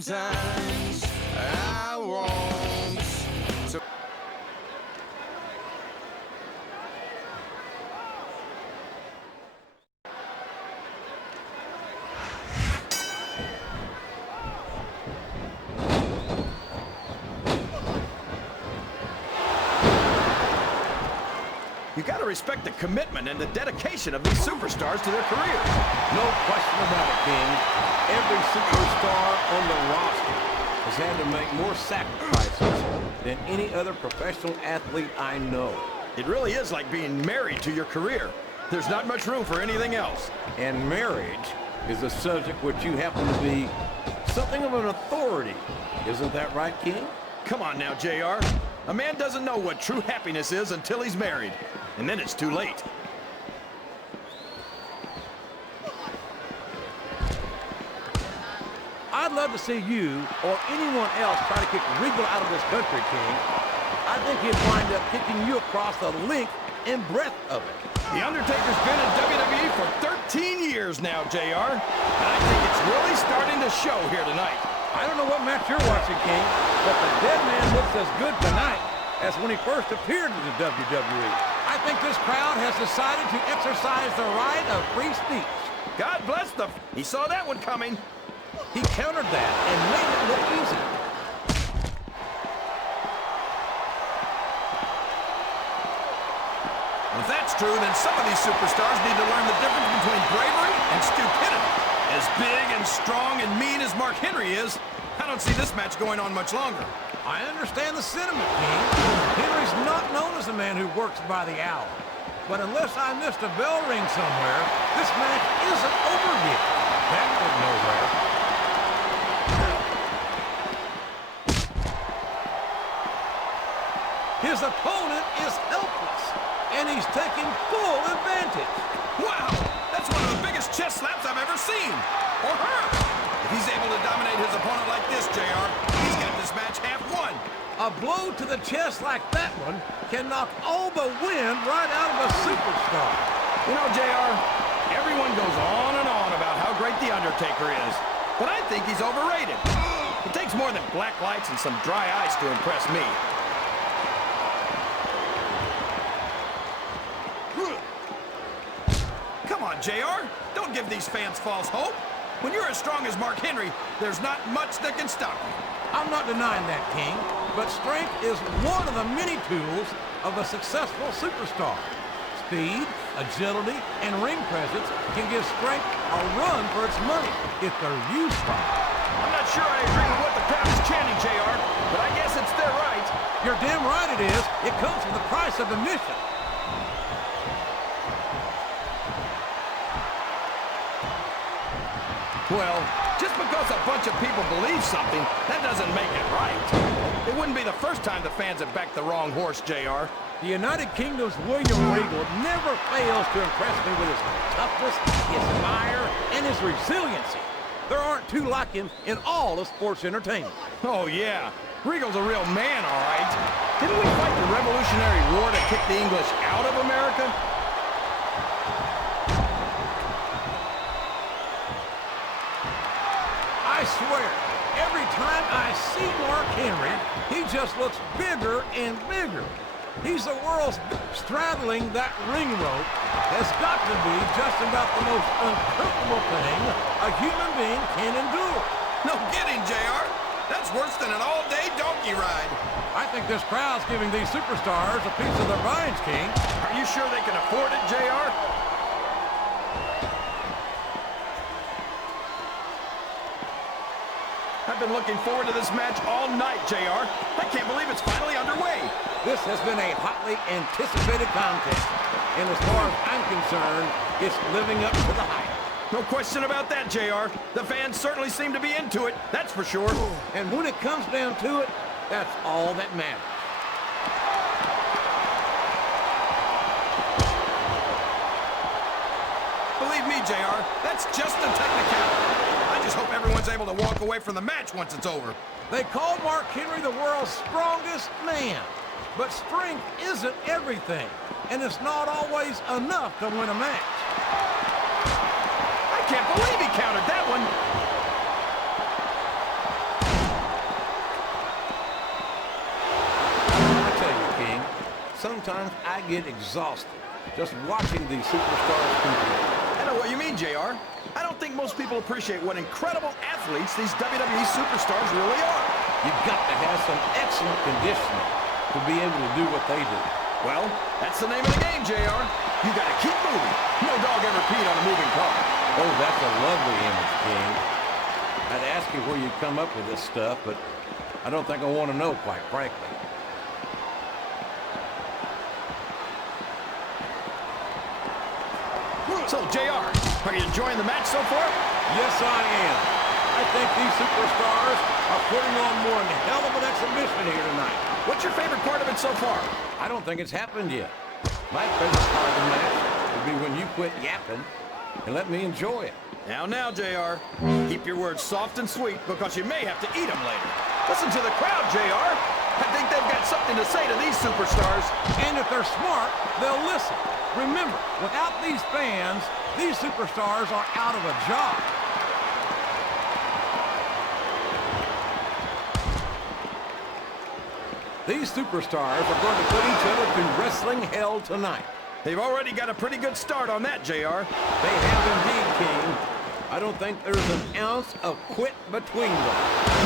Sometimes I want to. You gotta respect the commitment and the dedication of these superstars to their careers. No question about it, King. Every superstar on the roster has had to make more sacrifices than any other professional athlete I know. It really is like being married to your career. There's not much room for anything else. And marriage is a subject which you happen to be something of an authority. Isn't that right, King? Come on now, JR. A man doesn't know what true happiness is until he's married. And then it's too late. I'd love to see you or anyone else try to kick Regal out of this country, King. I think he'd wind up kicking you across the length and breadth of it. The Undertaker's been in WWE for 13 years now, JR. And I think it's really starting to show here tonight. I don't know what match you're watching, King, but the dead man looks as good tonight as when he first appeared in the WWE. I think this crowd has decided to exercise the right of free speech. God bless them. He saw that one coming. He countered that and made it look easy. If that's true, then some of these superstars need to learn the difference between bravery and stupidity. As big and strong and mean as Mark Henry is, I don't see this match going on much longer. I understand the sentiment, King. Henry's not known as a man who works by the hour. But unless I missed a bell ring somewhere, this match isn't over yet. That went nowhere. His opponent is helpless, and he's taking full advantage. Wow! That's one of the biggest chest slaps I've ever seen. Or heard. If he's able to dominate his opponent like this, JR, he's got this match half won. A blow to the chest like that one can knock all the wind right out of a superstar. You know, JR, everyone goes on and on about how great The Undertaker is. But I think he's overrated. It takes more than black lights and some dry ice to impress me. Come on, JR. Don't give these fans false hope. When you're as strong as Mark Henry, there's not much that can stop you. I'm not denying that, King, but strength is one of the many tools of a successful superstar. Speed, agility, and ring presence can give strength a run for its money if they're used right. I'm not sure I agree with what the crowd is chanting, JR, but I guess it's their right. You're damn right it is. It comes with the price of admission. Well, just because a bunch of people believe something, that doesn't make it right. It wouldn't be the first time the fans have backed the wrong horse, JR. The United Kingdom's William Regal never fails to impress me with his toughness, his fire, and his resiliency. There aren't two like him in all of sports entertainment. Oh, yeah. Regal's a real man, all right. Didn't we fight the Revolutionary War to kick the English out of America? I swear, every time I see Mark Henry, he just looks bigger and bigger. He's the world's straddling that ring rope has got to be just about the most uncomfortable thing a human being can endure. No kidding, JR. That's worse than an all-day donkey ride. I think this crowd's giving these superstars a piece of their minds, King. Are you sure they can afford it, JR? I've been looking forward to this match all night, JR. I can't believe it's finally underway. This has been a hotly anticipated contest, and as far as I'm concerned, it's living up to the hype. No question about that, JR. The fans certainly seem to be into it, that's for sure. And when it comes down to it, that's all that matters. Believe me, JR, that's just a technicality. I just hope everyone's able to walk away from the match once it's over. They call Mark Henry the world's strongest man. But strength isn't everything, and it's not always enough to win a match. I can't believe he countered that one. sometimes I get exhausted just watching these superstars compete. I know what you mean, JR. I don't think most people appreciate what incredible athletes these WWE superstars really are. You've got to have some excellent conditioning to be able to do what they do. Well, that's the name of the game, JR. You gotta keep moving. No dog ever peed on a moving car. Oh, that's a lovely image, King. I'd ask you where you come up with this stuff, but I don't think I want to know, quite frankly. So, JR, are you enjoying the match so far? Yes, I am. I think these superstars are putting on one hell of an exhibition here tonight. What's your favorite part of it so far? I don't think it's happened yet. My favorite part of the match would be when you quit yapping and let me enjoy it. Now, JR. Keep your words soft and sweet because you may have to eat them later. Listen to the crowd, JR. I think they've got something to say to these superstars. And if they're smart, they'll listen. Remember, without these fans, these superstars are out of a job. These superstars are going to put each other through wrestling hell tonight. They've already got a pretty good start on that, JR. They have indeed, King. I don't think there's an ounce of quit between them.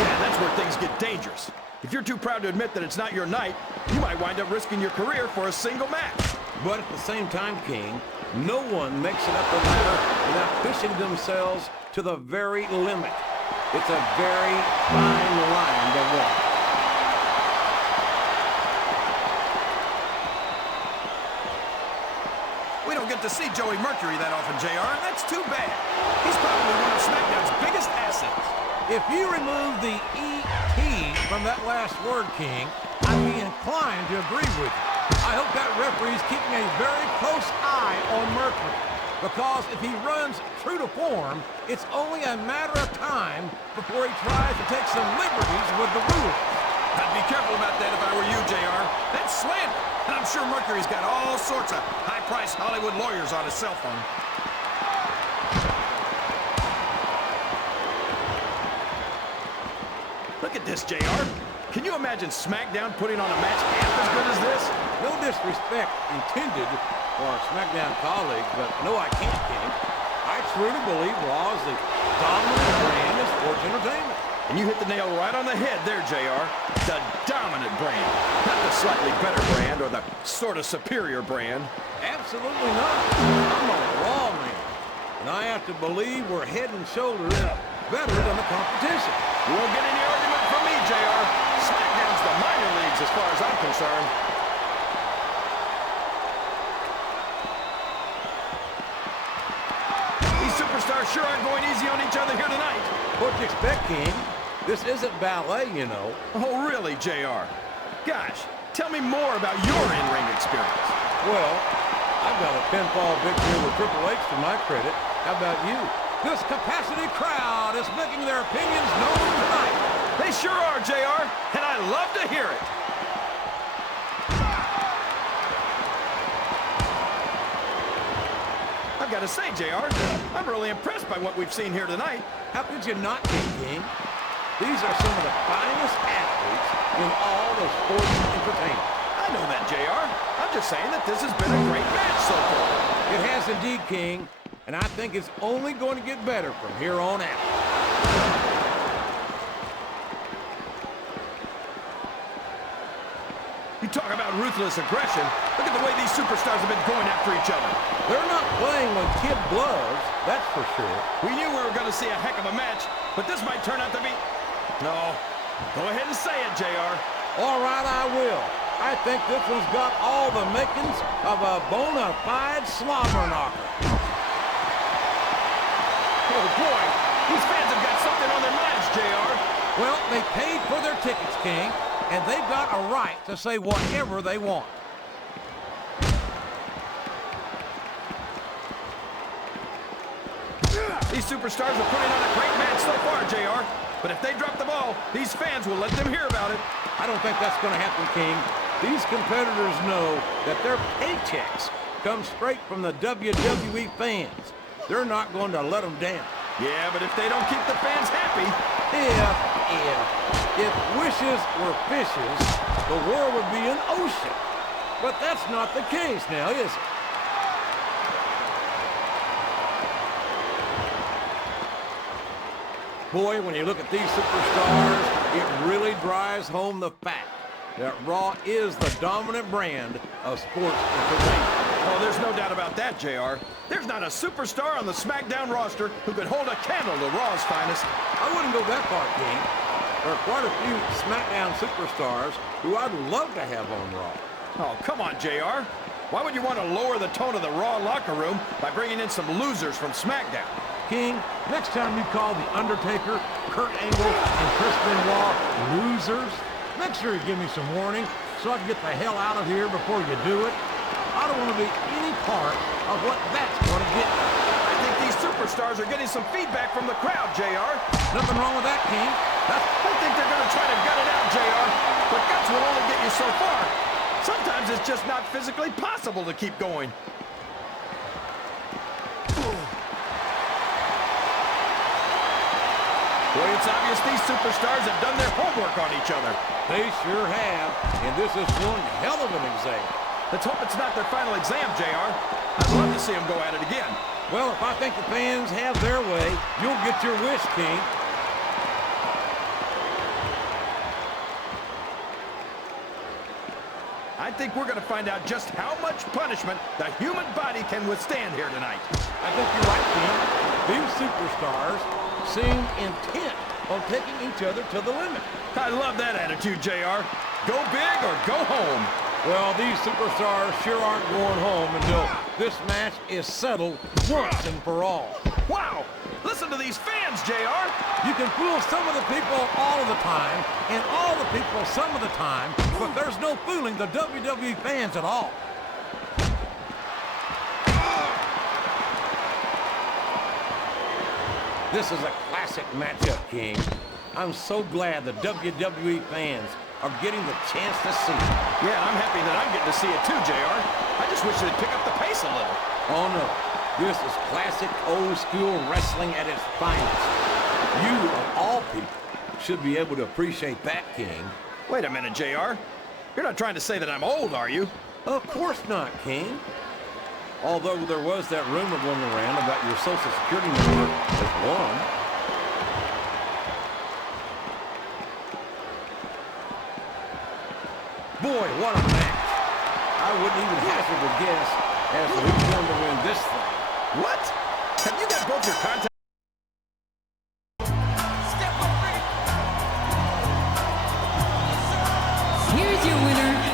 Yeah, that's where things get dangerous. If you're too proud to admit that it's not your night, you might wind up risking your career for a single match. But at the same time, King, no one makes it up the ladder without pushing themselves to the very limit. It's a very fine line to walk. We don't get to see Joey Mercury that often, JR, and that's too bad. He's probably one of SmackDown's biggest assets. If you remove the E.T. from that last word, King, I'd be inclined to agree with you. I hope that referee's keeping a very close eye on Mercury, because if he runs true to form, it's only a matter of time before he tries to take some liberties with the rules. I'd be careful about that if I were you, JR. That's slander. And I'm sure Mercury's got all sorts of high-priced Hollywood lawyers on his cell phone. Look at this, JR. Can you imagine SmackDown putting on a match half as good as this? No disrespect intended for our SmackDown colleagues, but no, I can't, King. I truly believe Raw is the dominant brand of sports entertainment. And you hit the nail right on the head there, JR. The dominant brand. Not the slightly better brand or the sort of superior brand. Absolutely not. I'm a Raw man, and I have to believe we're head and shoulders better than the competition. You won't get any argument from me, JR. SmackDown's the minor leagues as far as I'm concerned. These superstars sure aren't going easy on each other here tonight. What do you expect, King? This isn't ballet, you know. Oh, really, JR? Gosh, tell me more about your in-ring experience. Well, I've got a pinfall victory with Triple H to my credit. How about you? This capacity crowd is making their opinions known tonight. They sure are, JR, and I love to hear it. I've got to say, JR, I'm really impressed by what we've seen here tonight. How could you not be, King? These are some of the finest athletes in all of sports entertainment. I know that, JR. I'm just saying that this has been a great match so far. It has indeed, King, and I think it's only going to get better from here on out. You talk about ruthless aggression. Look at the way these superstars have been going after each other. They're not playing with kid gloves, that's for sure. We knew we were going to see a heck of a match, but this might turn out to be... No. Go ahead and say it, JR. All right, I will. I think this one's got all the makings of a bona fide slobber knocker. Oh, boy. These fans have got something on their minds, JR. Well, they paid for their tickets, King, and they've got a right to say whatever they want. These superstars are putting on a great match so far, JR. But if they drop the ball, these fans will let them hear about it. I don't think that's going to happen, King. These competitors know that their paychecks come straight from the WWE fans. They're not going to let them down. Yeah, but if they don't keep the fans happy... If wishes were fishes, the world would be an ocean. But that's not the case now, is it? Boy, when you look at these superstars, it really drives home the fact that Raw is the dominant brand of sports entertainment. Oh, there's no doubt about that, JR. There's not a superstar on the SmackDown roster who could hold a candle to Raw's finest. I wouldn't go that far, King. There are quite a few SmackDown superstars who I'd love to have on Raw. Oh, come on, JR. Why would you want to lower the tone of the Raw locker room by bringing in some losers from SmackDown? King, next time you call The Undertaker, Kurt Angle, and Chris Benoit losers, make sure you give me some warning so I can get the hell out of here before you do it. I don't want to be any part of what that's going to get me. I think these superstars are getting some feedback from the crowd, JR. Nothing wrong with that, King. I think they're going to try to gut it out, JR. But guts will only get you so far. Sometimes it's just not physically possible to keep going. Boy, it's obvious these superstars have done their homework on each other. They sure have, and this is one hell of an exam. Let's hope it's not their final exam, JR. I'd love to see them go at it again. Well, if I think the fans have their way, you'll get your wish, King. I think we're going to find out just how much punishment the human body can withstand here tonight. I think you're right, King. These superstars seem intent on taking each other to the limit. I love that attitude, JR. Go big or go home. Well, these superstars sure aren't going home until this match is settled once and for all. Wow! Listen to these fans, JR. You can fool some of the people all of the time, and all the people some of the time, but there's no fooling the WWE fans at all. This is a classic matchup, King. I'm so glad the WWE fans are getting the chance to see it. Yeah, I'm happy that I'm getting to see it too, JR. I just wish they'd pick up the pace a little. Oh, no. This is classic old-school wrestling at its finest. You, of all people, should be able to appreciate that, King. Wait a minute, JR. You're not trying to say that I'm old, are you? Of course not, King. Although there was that rumor going around about your Social Security number as one. Boy, what a match. I wouldn't even hazard a guess as to who's going to win this thing. What? Have you got both your contacts? Here's your winner,